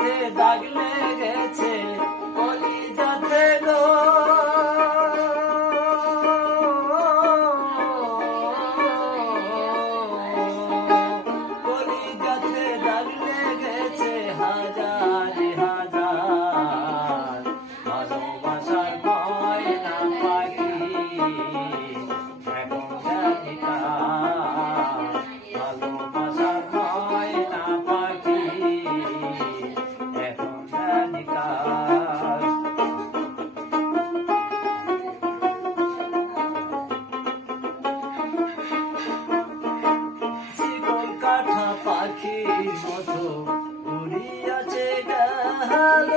যাতে দাগ লেগেছে কলি যাতে গো কলি যাতে দাগ লেগেছে হাজার হাজার ভালোবাসার ময়না পাখি এখন জানি কার ভালোবাসার ময়না পাখি এখন জানি কার জীবন কাঠা পাখির মতো উড়িয়াছে গেল